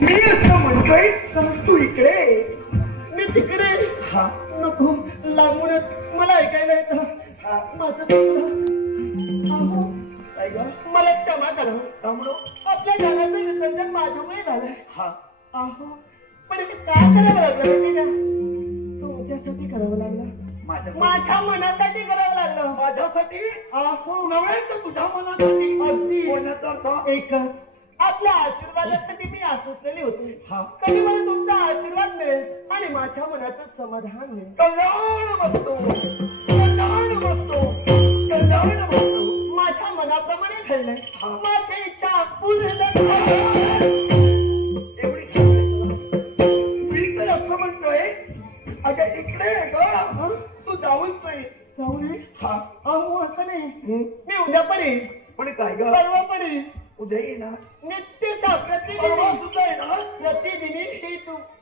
मी असं म्हणतोय तू इकडे मी तिकडे. हा नको, लांबूनच मला ऐकायला येतं. माझं चुकलं. अहो, काय ग मला क्षमा करा. तांबडो आपल्या घराचं विसर्जन माझ्यामुळे झालंय. हा अहो, पण हे काय करावं लागलं माहिती का? तुमच्यासाठी करावं लागलं, माझ्या माझ्या मनासाठी करावं लागलं. माझ्यासाठी अहो, नव्हे तर तुझ्या मनासाठी अगदी कोणाचा अर्थ एकच. आपल्या आशीर्वादासाठी मी आसुसलेली होती. हा. कधी मला तुमचा आशीर्वाद मिळेल आणि माझ्या मनाचं समाधान होईल. कल्याण बसतो कल्याण बसतो कल्याण बसतो माझ्या मनाप्रमाणे घडलंय. हा. माझी इच्छा पूर्ण झाली. एवढी मी तर असं म्हणतोय अगं इकडे ये ग तू जाऊच नाही जाऊ नये. हा अहो, असं नाही. मी उद्या पण येईन, पण काय ग परवा पण येईन. उद्या येणार नित्य परवा प्रतिदिनी सुद्धा येणार प्रतिदिनी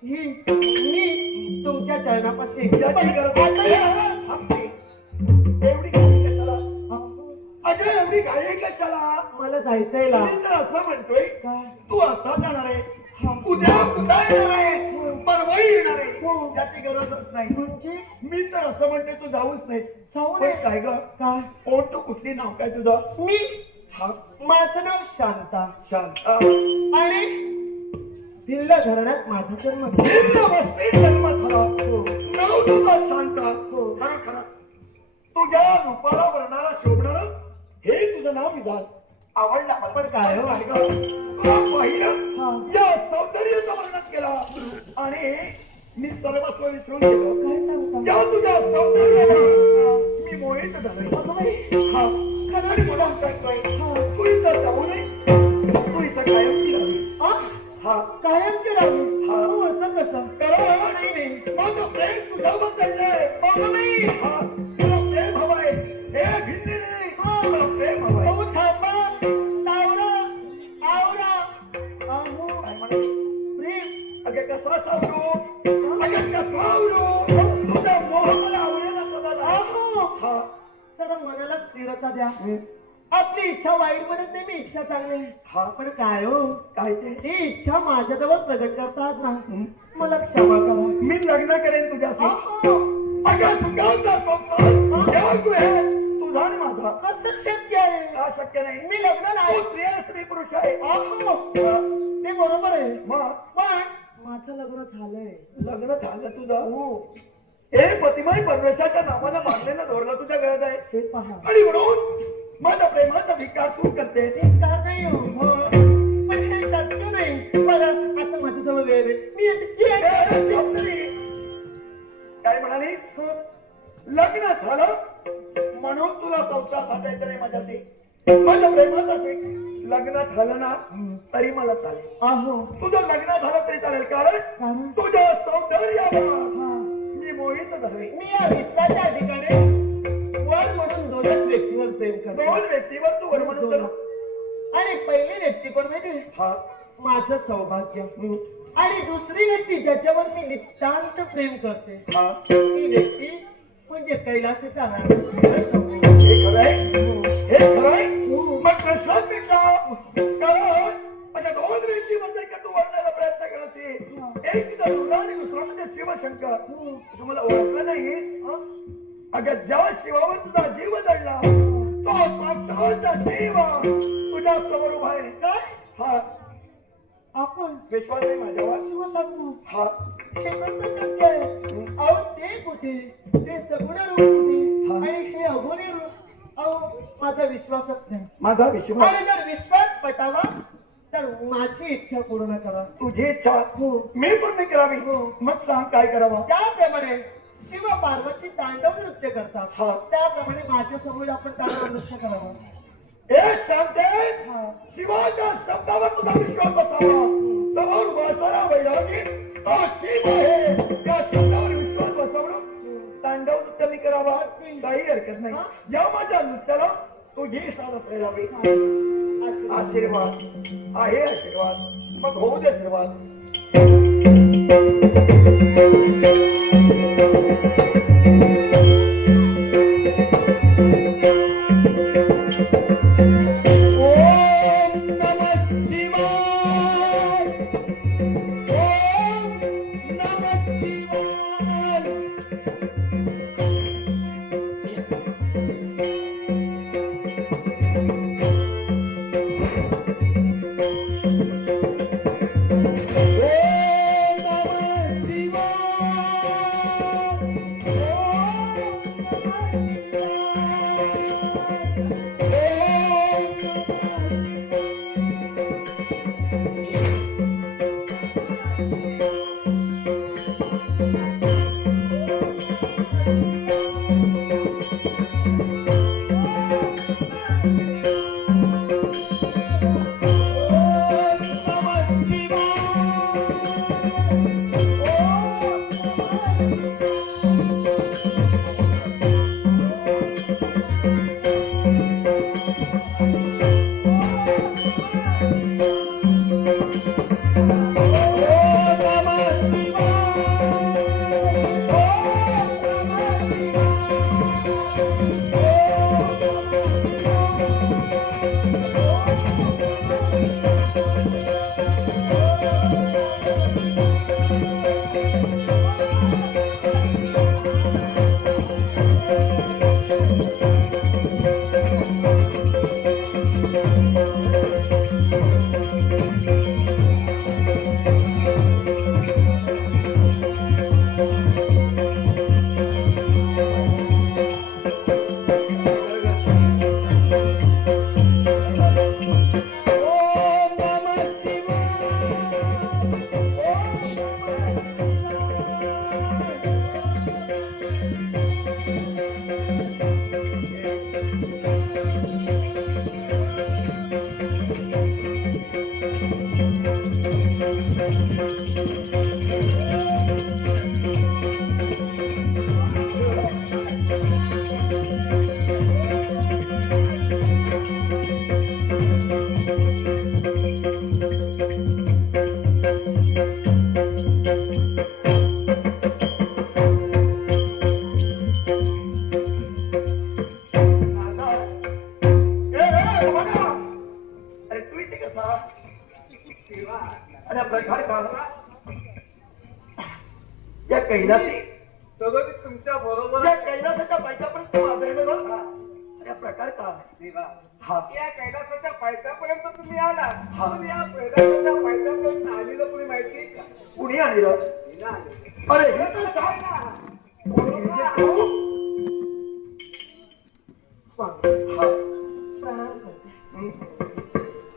मी तुमच्या चरणापाशी याची गरज आता नाही. या. थांबते. एवढी घाई कशाला अहो, अगं एवढी घाई कशाला मला जायचंय ला. मी तर असं म्हणतोय काय? तू आता जाणार आहेस हा. उद्या कुठं येणार आहेस हो. परवा येणार आहेस हो. याची गरजच नाही म्हणजे मी तर असं म्हणते तू जाऊच नाहीस जाऊ पण नये. काय ग काय? कोण तू कुठली नाव काय तुझं मी हा माझं नाव शांता शांत आणि भिल्ल घराण्यात माझा जन्म झाला. भिल्ल वस्तीत जन्म झाला हो. नाव तुझं शांत हो. खरं खरं तुझ्या रूपाला वर्णाला शोभणार हे तुझं नाव विधान आवडला मला. पण काय हो? काय ग? तुला पाहिलं हा. या सौंदर्याचं वर्णन केलं आणि मी सर्वस्व विसरून गेलो काय सांगता? या तुझ्या सौंदर्याला मी मोहित झालोय अगं बाई, हा खरं आणि म्हणून सांगतोय हा. तू इथं जाऊ नये तू इथं कायम राहावी आ? हा कायमची राहू. हा. अहो, असं कसं? कारण नाही नाही. माझं प्रेम तुझ्याबद्दल आहे. अगं बाई, हा तुला प्रेम हवंय हे भिल्ली नाही तुला प्रेम हवंय अहो, थांबा. सावरा, आवरा. अहो, काय म्हणे प्रेम. अगे कसा सावरू अगे कसा आवडू तुझा मोह मला आवडेल असं झाला अहो, हा जरा मनाला स्थिरता द्या. आपली इच्छा वाईट म्हणत नाही, मी इच्छा चांगली आहे. हा पण काय हो, काय ते जी इच्छा माझ्याजवळ प्रगट करतात ना, मला क्षमा करा. मी लग्न करेन तुझ्याशी अहो, अगं सुखाचा संसार केवळ तू आहे तुझा आणि माझा कसं शक्य आहे? का शक्य नाही मी लग्न नाही. तू स्त्री आहे, स्त्री पुरुष आहे अहो, ते बरोबर आहे, मग पण माझं लग्न झालंय. लग्न झालं तुझं हो, हे पतिमय परमेशाच्या नावानं बांधलेलं धोरलं तुझ्या गरज आहे हे पहा. आणि म्हणून माझ्या प्रेमाचा विकार तू करतेस ते का नाही हो, पण हे शक्य नाही. बरं, आता माझ्याजवळ वेळ आहे. मी काय म्हणालीस हो, लग्न झालं म्हणून तुला संसार साधायचा नाही माझ्याशी माझ्या प्रेमात असे लग्न झालं ना तरी मला चालेल अहो, तुझं लग्न झालं तरी चालेल कारण कारण तुझ्या सौंदर्यावर हा. मी मोहित झाले मी या विश्वाच्या ठिकाणी वर म्हणून दोनच व्यक्तीवर प्रेम करतो. दोन व्यक्तीवर तू वर म्हणून तर आणि पहिली व्यक्ती कोण माहिती? हा माझं सौभाग्य. आणि दुसरी व्यक्ती ज्याच्यावर मी नितांत प्रेम करते, हा ती व्यक्ती म्हणजे कैलासाचा राजा शिवशंभू. हे खरं आहे हे खरं आहे मग प्रश्न मिटला कारण अशा दोन व्यक्तीमध्ये का तू वर्णायला प्रयत्न करायचे एक तुझा दुर्गा आणि दुसरा म्हणजे शिवशंकर तुम्हाला ओळखलं नाहीस अगं ज्या शिवावर तुझा जीव जडला तो साक्षात शिव तुझ्या समोर उभा आहे काय हा आपण विश्वास नाही माझ्यावर शिवशंभू, हा हे कसं शक्य आहे? अहो, ते कुठे, ते सगुण रूप कुठे आणि हे अगुणी रूप? अहो, माझा विश्वासच नाही. माझा विश्वास आणि जर विश्वास पटावा तर माझी इच्छा पूर्ण करा. तुझी इच्छा हो. मी पूर्ण करावी हो. मग सांग काय करावं ज्याप्रमाणे शिव पार्वती तांडव नृत्य करतात, हा. त्याप्रमाणे माझ्या समोर आपण तांडव नृत्य करावं. एक सांगते हा. शिवाच्या शब्दावर तुझा विश्वास बसावा समोर बसणारा वैरागी तो शिव आहे त्या शब्दावर विश्वास बसवणं तांडव नृत्य मी करावा काही हरकत नाही या माझ्या नृत्याला तुझी साथ असायला हवी आशीर्वाद आहे आशीर्वाद मग होऊ दे आशीर्वाद ओम नमः शिवाय अरे तू इथे कसा आणि प्रकार का या कैलासी सगळं तुमच्या बरोबर या कैलासाच्या पायथ्यापर्यंत तू आदरणीय बघ का आणि हा प्रकार का हा या कैलासाच्या पायथ्यापर्यंत तुम्ही आला हा. पण या कैलासाच्या पायथ्यापर्यंत आलेलं कोणी माहिती आहे का? कुणी आणलं मी ना आले. अरे हे तर सांग ना कोण गिरजे तू हा प्रणाम करते.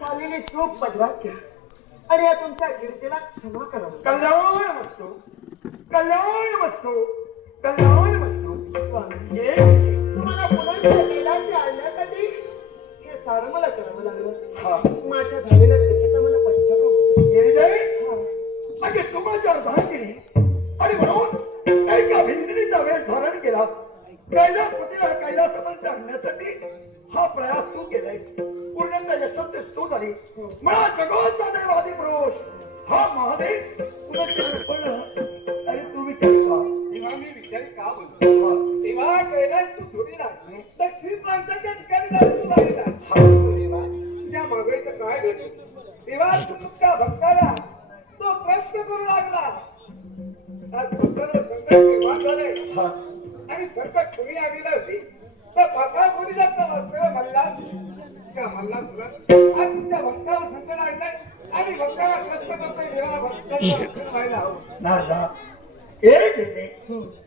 झालेली चूक बदलात घ्या आणि या तुमच्या गिरजेला क्षमा करावी. कल्याण वस्तू कल्याण वस्तू कल्याण वस्तू स्वामी, ये तुम्हाला पुन्हा कैलासी आणण्यासाठी हे सारं मला करावं लागलं. हा माझ्या झालेल्या चुकीचा मला पंचम गिरिजय अगे तू माझ्या अर्धान केली आणि म्हणून एका भिंडणीचा वेळ धारण केलास कैलासपतीला कैलासपर्यंत आणण्यासाठी हा प्रयास तू केलाय पूर्णतः यशस्वी तू झाली मला जगोचा देवादी पुरुष हा महादेव पण अरे तू विचार का तेव्हा मी विचार का बोलतो हा, तेव्हा कैलास तू सोडीला दक्षिण प्रांताच्या ठिकाणी जाऊन तू राहिला हा, तेव्हा तुझ्या मागणीचं काय घडलं तेव्हा तुमच्या भक्ताला तो प्रश्न करू लागला आज भक्ताला संकट निर्माण झाले हा. आणि संकट कोणी आलेलं होती तर भक्ता कोणी जास्त वाचलेला मल्हार त्या मल्हार सुद्धा आज तुमच्या भक्तावर संकट आलंय आणि भक्ताला प्रश्न करतोय तेव्हा भक्ताला रक्षण व्हायला हवं नारदा एक येते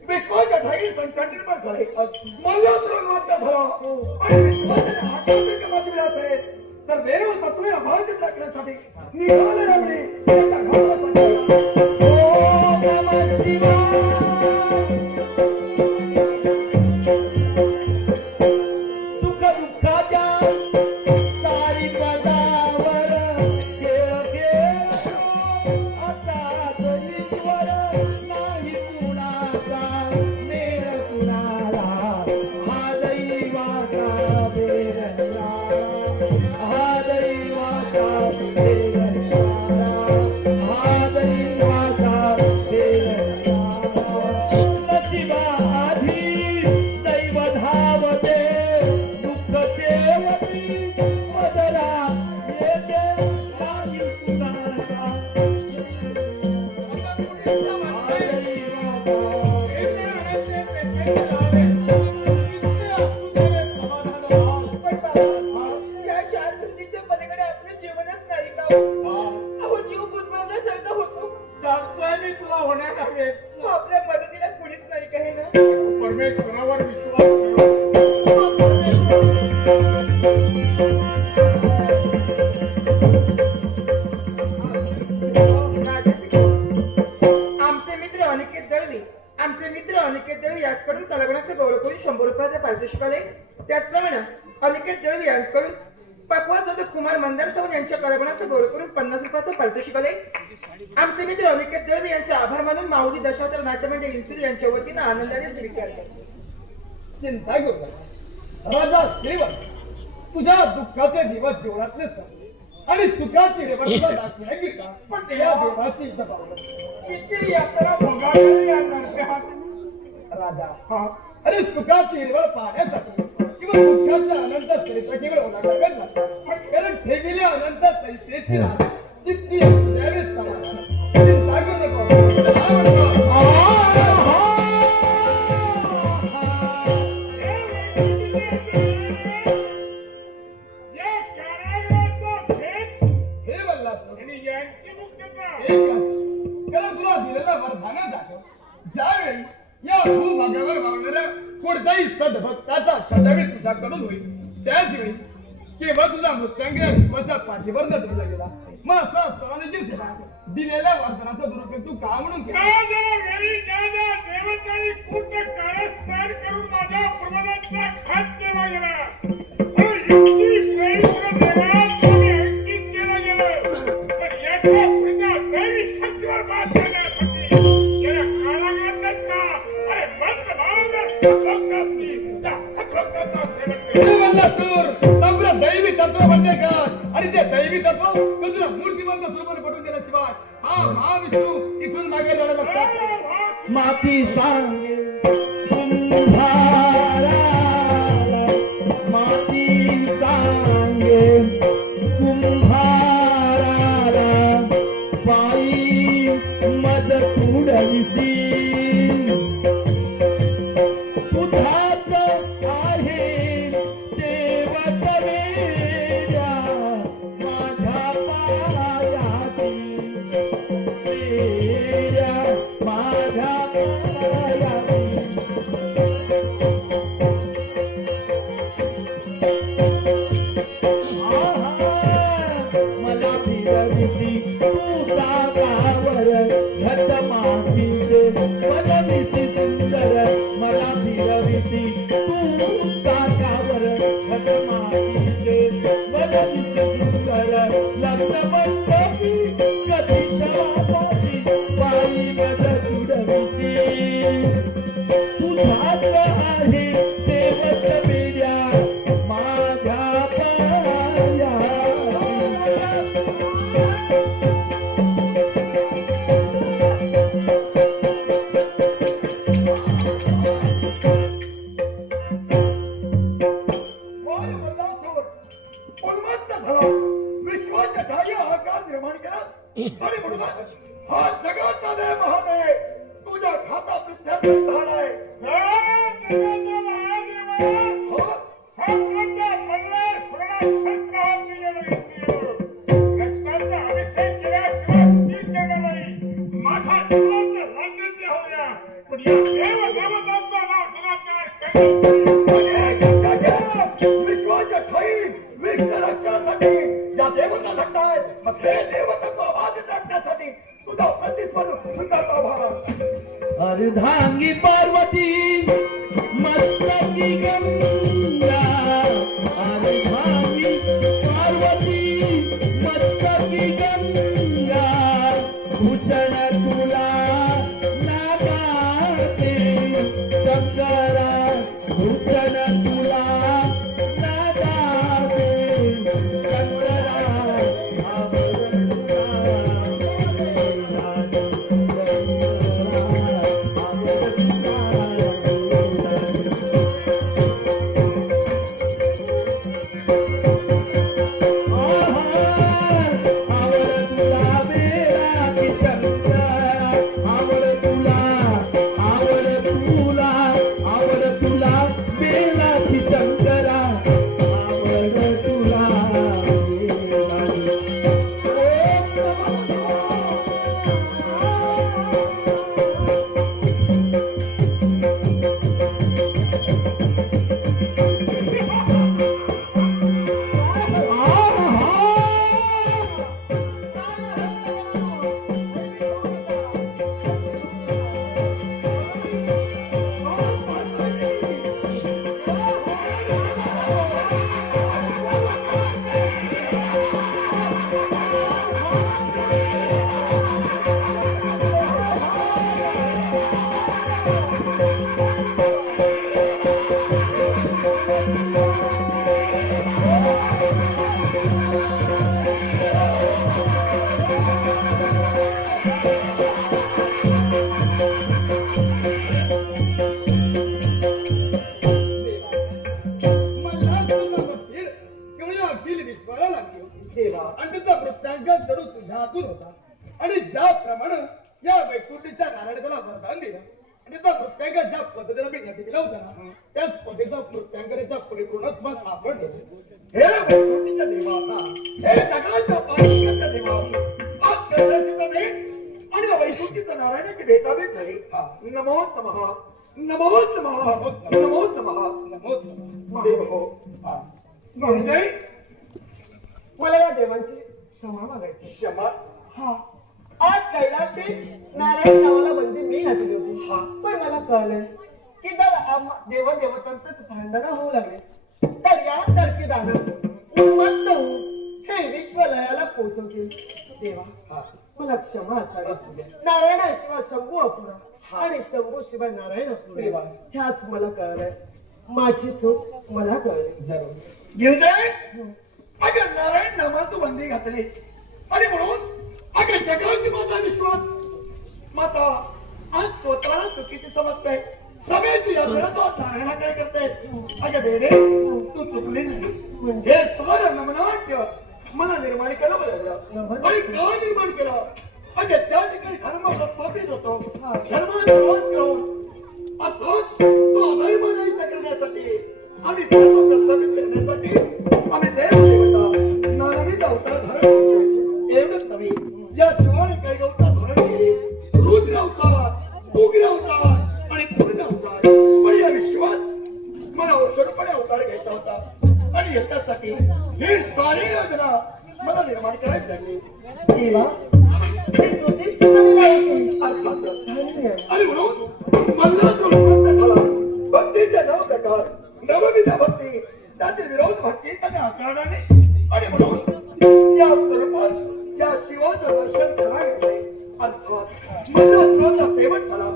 विश्वाच्या ठाई संकट निर्माण झाले मला तुरुंगात धरा आणि विश्वाच्या हाताचे माध्यम असेल तर देव तत्व अभाव टाकण्यासाठी निघाले आम्ही त्याच्या घाला संकट ओम नमः शिवाय सुख दुःखाच्या सारी पदावर खेळ खेळ आता ईश्वर नाही कुणाचा मेळ कुणाला हा दैवाचा बेर हा दैवाचा बेर हा दैवाचा बेर नशिबा आधी दैव धावते दुःख देवती मदरा येते नाही कुणाला या चार भिंतीच्या पलीकडे आपलं जीवनच नाही का अहो जीव गुदमरल्यासारखा होतो. तुला होणार हवे आपल्या मदतीला कुणीच नाही काही ना. परमेश्वरावर विश्वास ठेव आमचे मित्र अनिकेत दळवी याचकडून कलागुणाचे गौरव करून 100 रुपयाचे पारितोषिक आले. त्याचप्रमाणे अनिकेत दळवी यांच्याकडून पकवास होते कुमार मंदार सावंत यांच्या कलागुणाचे गौरव करून 50 रुपयाचे पारितोषिक आले. आमचे मित्र अनिकेत दळवी यांचे आभार मानून माऊली दशावतार नाट्यमंडळ इन्स्टिट्यूट यांच्या वतीने आनंदाने स्वीकार करतात. चिंता करू नका राजा श्रीवंत तुझ्या दुःखाचे दिवस जीवनातले संपले आणि सुखाची रेवा तुला दाखवण्याकरिता पण त्या देवाची जबाबदारी किती यात्रा भोगावी या नरकात. राजा अरे सुखाची रेवा पाहण्यासाठी किंवा दुःखाचा आनंद सेवेसाठी ओलांडाव्याच लागतात कारण ठेविले आनंद पैसेची राजा जितकी द्यावे समाधान चिंता करू नको हे बल्ला कारण तुला दिलेला वरदान दाखव ज्यावेळी या भूभागावर वावरणाऱ्या कोणत्याही सद्भक्ताचा छंदवी तुझ्याकडून होईल त्याच वेळी केव्हा तुझा मृत्यांगी विश्वाच्या पाठीवर न दिला गेला मग असं असताना दिलेल्या वरदानाचा दुरुपयोग तू का म्हणून केला? देवतांनी पूर्ण कारस्थान करून माझ्या प्रमाणाचा खात केला गेला युक्ती श्रेय देवाला अंकित केला गेला पण याचा पुन्हा काही पण तुला मूर्तिमंत स्वरूपाने पटवून दिल्याशिवाय हा महाविष्णू इथून मागे जायला लागतात. माफी सांगे कुंभारा, माफी सांगे कुंभारा, पायी मद कुडविसी तुझाच आहे सेवक वेड्या माझ्या पायाची, वेड्या माझ्या पायाची. मला फिरविती तुझा गावर घट मातीचे बनविती सुंदर, मला फिरविती तुझा गावर घट मातीचे बनविती सुंदर, लग्न मंडपी कधी जवाबाची पायी मद तुडविती तुझाच आहे सेवक वेड्या माझ्या पायाची. वाय बल्लासोर, उन्मत्त झाला, विश्वाच्या ठाई आकार निर्माण केला आणि म्हणूनच हा जगाचा देव महान आहे, तुझ्या खातात विद्यार्थी झालाय. हो, विश्वाच्या ठाई विश्व रक्षणासाठी या देवता घडताय, मग हे देवताचा आवाज टाकण्यासाठी तुझा प्रतिस्पर्धी सुंदर आभार. अर्धांगी पार्वती मस्तकी गंगा, अर्धांगी पार्वती मस्तकी गंगा, भूषण तुला नागाते शंकरा, भूषण तुला नागाते शंकरा, आवरण आणि त्याचा वृत्तांक जरूर तुझ्या हातून होता. आणि ज्याप्रमाणे या वैकुंठीच्या नारायण त्याला वरदान दिलं आणि त्याचा वृत्तांक ज्या पद्धतीने मी नदी दिला होता ना, त्याच पद्धतीचा वृत्तांकाचा परिपूर्णत्वात आपण हे वैकुंठीच्या देवा, हे जगाच्या पाठीच्या देवा, आज कैलासाचा देव आणि वैकुंठीच्या नारायणाची भेटाभेट झाली. नमो नमः, नमो नमः, नमो नमः, नमोद नमः. देव हो. गुरुदेव, मला या देवांची क्षमा मागायची. क्षमा. हा, आज कैलासची नारायण नावाला बंदी मी घातली होती. पण मला कळलं की जर देवदेवतांचं भांडण होऊ लागले तर यासारखी दानं उन्मत्त होऊन हे विश्वलयाला पोचवतील. देवा, मला क्षमा असावी. नारायणाशिवाय शंभू अपुरा आणि शंभू शिवाय नारायण अपुरा, ह्याच मला कळलंय. माझी चूक मला कळली. गुरुदेव, अगं नारायण नामा तू बंदी घातलीस आणि म्हणून अगं जगाची माता विश्वास माता आज स्वतः चुकीची समजते सगळ्याची यात्रा तो नारायणाकडे करते अगं बेरे तू चुकली नाहीस हे सारं नमनाट्य मला निर्माण केलं बरं आणि का निर्माण केलं अगं त्या ठिकाणी धर्म प्रस्थापित होतो धर्माचा राज करून अर्थात तो अधर्म नाही करण्यासाठी आणि धर्म प्रस्थापित करण्यासाठी आम्ही देवदेवता नानाविध अवतार धारण करतो एवढंच नव्हे या शिवाने काही अवतार धारण केले रुद्र अवतार उग्र अवतार आणि पूर्ण अवतार पण या विश्वात मला औषधपणे अवतार घ्यायचा होता आणि याच्यासाठी हे सारे योजना मला निर्माण करायची लागली देवा हे ज्योतिष सुनावलेलं आहे. आणि म्हणून मला जो भक्त झाला भक्तीचे नव प्रकार नवविध भक्ती त्याचे विरोध भक्ती त्याने हाताळले आणि म्हणून या स्वरूपात या शिवाचं दर्शन करायला अर्थात माझ्या स्त्रोता सेवन झाला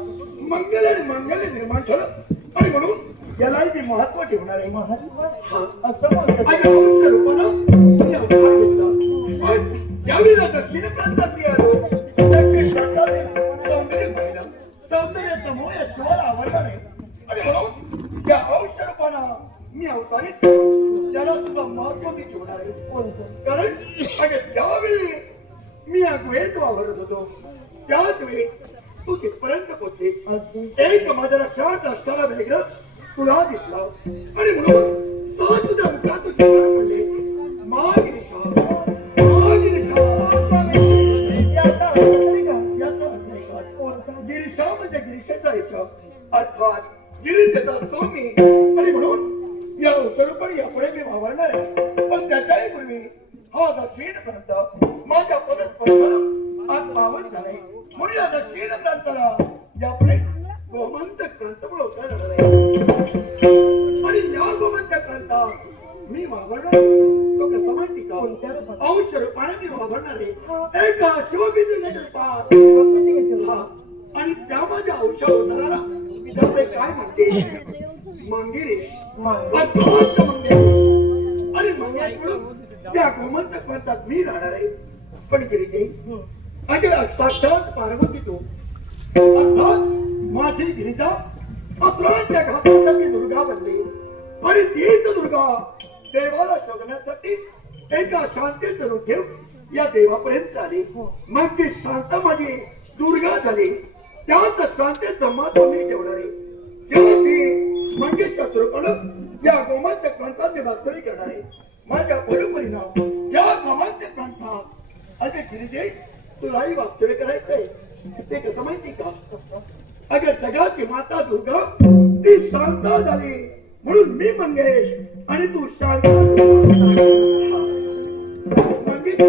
मंगल आणि मंगल निर्माण झालं आणि म्हणून यालाही मी महत्व ठेवणार आहे असं म्हणतात. आणि मनुष्य रूपानं मी अवतार घेतला पण ज्यावेळेला दक्षिण प्रांतात मी आलो दक्षिण प्रांतातील सौंदर्य पाहिलं सौंदर्याचा मोह या शिवाला आवडला नाही आणि म्हणून या अवश्य रूपानं मी अवतारित त्याला सुद्धा महत्व मी ठेवणार आहे कारण अगं ज्यावेळी मी या गुहेत वावरत होतो त्याच वेळी तू तिथपर्यंत पोहोचलीस एक माझ्या लक्षात असताना वेगळं तुला दिसला आणि म्हणून सहज तुझ्या मुखात तुझी म्हणले महागिरीशा गिरीशा म्हणजे गिरीशाचा हिशोब अर्थात गिरीशेचा स्वामी आणि म्हणून या स्वरूपाने यापुढे मी वावरणार आहे पण त्याच्याही पूर्वी हा दक्षिण प्रांत माझ्या पदस्पर्शाला आज पावन झालाय म्हणून या दक्षिण प्रांताला यापुढे गोमंतक प्रांत बोलवता येणार आहे आणि या गोमंतक प्रांतात मी वावरणार तो कसं माहिती का औषध रूपाने मी वावरणार आहे एका शिवबिंदूच्या रूपात आणि त्या माझ्या औषध होणारा त्यामुळे काय म्हणते मंगिरेश आणि मंगेशकडून त्या गोमंतक प्रांतात मी राहणार आहे पण गिरिजे अगं साक्षात पार्वती तू अर्थात माझी गिरिजा असुरांच्या घातासाठी दुर्गा बनली आणि तीच दुर्गा देवाला शोधण्यासाठी एका शांतीचं रूप घेऊन या देवापर्यंत आली मग ती शांत माझी दुर्गा झाली त्याच शांतीचं महत्व मी ठेवणार आहे जेव्हा ती मंगेशच्या स्वरूपानं या गोमंतक प्रांतात मी वास्तवी करणार आहे माझ्या बरोबरीनं या गोमंतक प्रांतात अगं गिरिजे तुलाही वास्तव्य करायचंय ते कसं माहिती का अगं जगाची माता दुर्गा ती शांत झाली म्हणून मी मंगेश आणि तू शांत मंगेश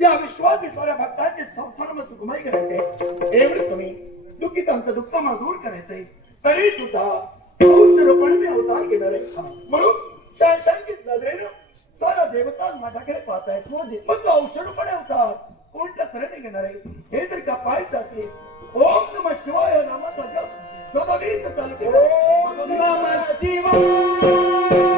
या विश्वास साऱ्या भक्तांचे संसार सुखमय करायचे एवढं कमी दुःखितांचं दुःख मला दूर करायचंय तरी सुद्धा औषधपणे मी अवतार घेणार आहे म्हणून शांशांकित नजरेनं सारा देवता माझ्याकडे पाहत आहेत मग तो औषधपणे अवतार कोणत्या तऱ्हेने घेणार आहे हे जर का पाहायचं असेल ओम नमः शिवाय नामाचा जप सदोदित चालू ओम नमः शिवाय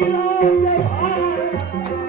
विराज भारा